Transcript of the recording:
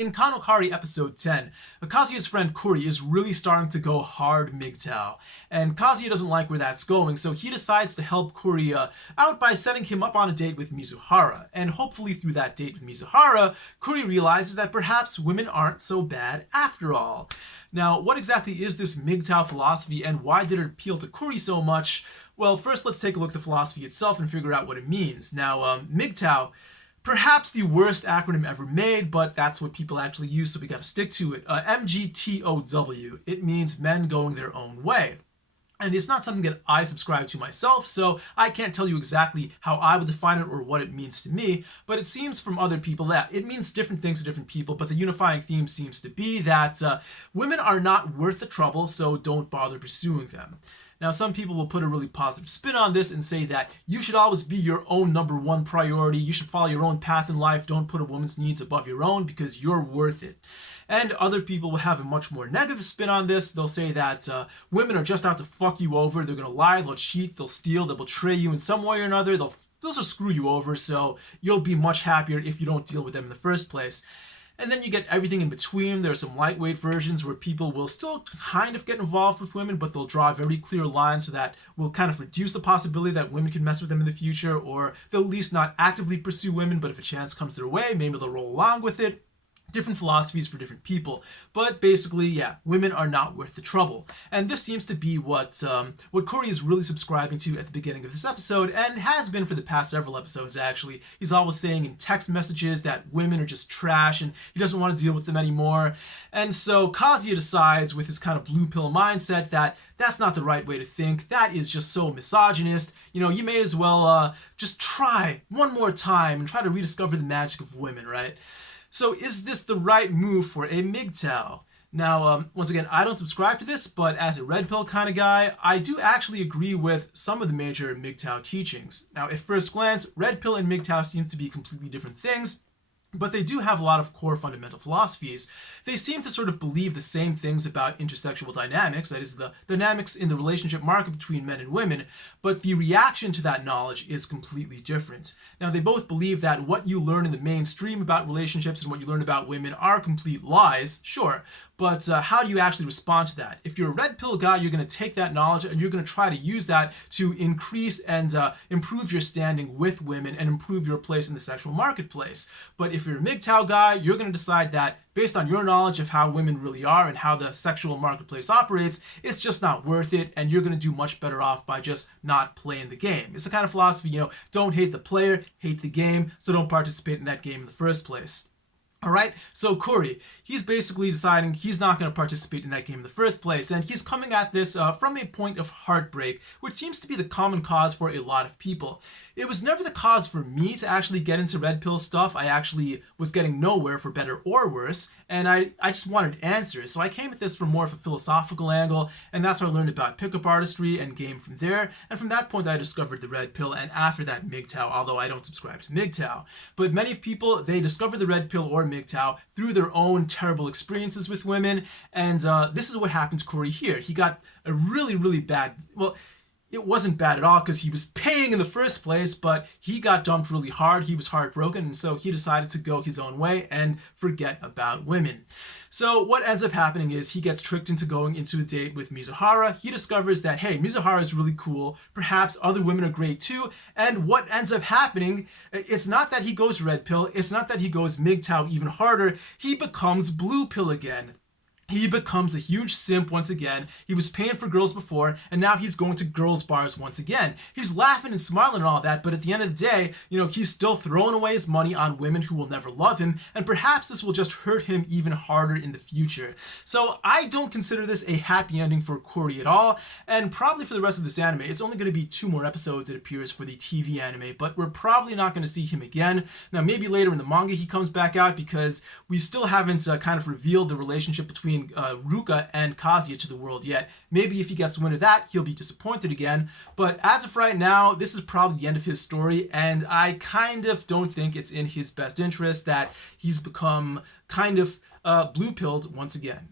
in KanoKari episode 10, Kazuya's friend Kuri is really starting to go hard MGTOW, and Kazuya doesn't like where that's going, so he decides to help Kuri out by setting him up on a date with Mizuhara, and hopefully through that date with Mizuhara, Kuri realizes that perhaps women aren't so bad after all. Now, what exactly is this MGTOW philosophy, and why did it appeal to Kuri so much? Well, first let's take a look at the philosophy itself and figure out what it means. Now, MGTOW, perhaps the worst acronym ever made, but that's what people actually use, so we gotta stick to it. MGTOW, it means men going their own way. And it's not something that I subscribe to myself, so I can't tell you exactly how I would define it or what it means to me, but it seems from other people that it means different things to different people, but the unifying theme seems to be that women are not worth the trouble, so don't bother pursuing them. Now, some people will put a really positive spin on this and say that you should always be your own #1 priority, you should follow your own path in life, don't put a woman's needs above your own because you're worth it. And other people will have a much more negative spin on this. They'll say that women are just out to fuck you over, they're gonna lie, they'll cheat, they'll steal, they'll betray you in some way or another, they'll just screw you over, so you'll be much happier if you don't deal with them in the first place. And then you get everything in between. There are some lightweight versions where people will still kind of get involved with women, but they'll draw a very clear line so that will kind of reduce the possibility that women can mess with them in the future, or they'll at least not actively pursue women, but if a chance comes their way, maybe they'll roll along with it. Different philosophies for different people, but basically, yeah, women are not worth the trouble. And this seems to be what Kuri is really subscribing to at the beginning of this episode, and has been for the past several episodes, actually. He's always saying in text messages that women are just trash, and he doesn't want to deal with them anymore. And so Kazuya decides, with his kind of blue pill mindset, that that's not the right way to think. That is just so misogynist. You know, you may as well just try one more time and try to rediscover the magic of women, right? So is this the right move for a MGTOW? Now, once again, I don't subscribe to this, but as a Redpill kind of guy, I do actually agree with some of the major MGTOW teachings. Now, at first glance, Redpill and MGTOW seem to be completely different things, but they do have a lot of core fundamental philosophies. They seem to sort of believe the same things about intersexual dynamics, that is, the dynamics in the relationship market between men and women, but the reaction to that knowledge is completely different. Now, they both believe that what you learn in the mainstream about relationships and what you learn about women are complete lies, sure, but how do you actually respond to that? If you're a red pill guy, you're going to take that knowledge and you're going to try to use that to increase and improve your standing with women and improve your place in the sexual marketplace. But if you're a MGTOW guy, you're going to decide that based on your knowledge of how women really are and how the sexual marketplace operates, it's just not worth it, and you're going to do much better off by just not playing the game. It's the kind of philosophy, you know, don't hate the player, hate the game, so don't participate in that game in the first place. Alright, so Kuri, he's basically deciding he's not going to participate in that game in the first place, and he's coming at this from a point of heartbreak, which seems to be the common cause for a lot of people. It was never the cause for me to actually get into red pill stuff. I actually was getting nowhere, for better or worse, and I just wanted answers. So I came at this from more of a philosophical angle, and that's how I learned about pickup artistry and game from there, and from that point I discovered the red pill, and after that MGTOW, although I don't subscribe to MGTOW. But many people, they discover the red pill or MGTOW through their own terrible experiences with women, and this is what happened to Kuri here. He got a really, really bad, well, it wasn't bad at all because he was paying in the first place, but he got dumped really hard. He was heartbroken, and so he decided to go his own way and forget about women. So what ends up happening is he gets tricked into going into a date with Mizuhara. He discovers that, hey, Mizuhara is really cool. Perhaps other women are great too. And what ends up happening, it's not that he goes red pill. It's not that he goes MGTOW even harder. He becomes blue pill again. He becomes a huge simp once again. He was paying for girls before, and now he's going to girls' bars once again. He's laughing and smiling and all that, but at the end of the day, you know, he's still throwing away his money on women who will never love him, and perhaps this will just hurt him even harder in the future. So I don't consider this a happy ending for Kuri at all, and probably for the rest of this anime. It's only going to be 2 more episodes, it appears, for the TV anime, but we're probably not going to see him again. Now, maybe later in the manga he comes back out, because we still haven't kind of revealed the relationship between Ruka and Kazuya to the world yet. Maybe if he gets wind of that, he'll be disappointed again. But as of right now, this is probably the end of his story, and I kind of don't think it's in his best interest that he's become kind of blue-pilled once again.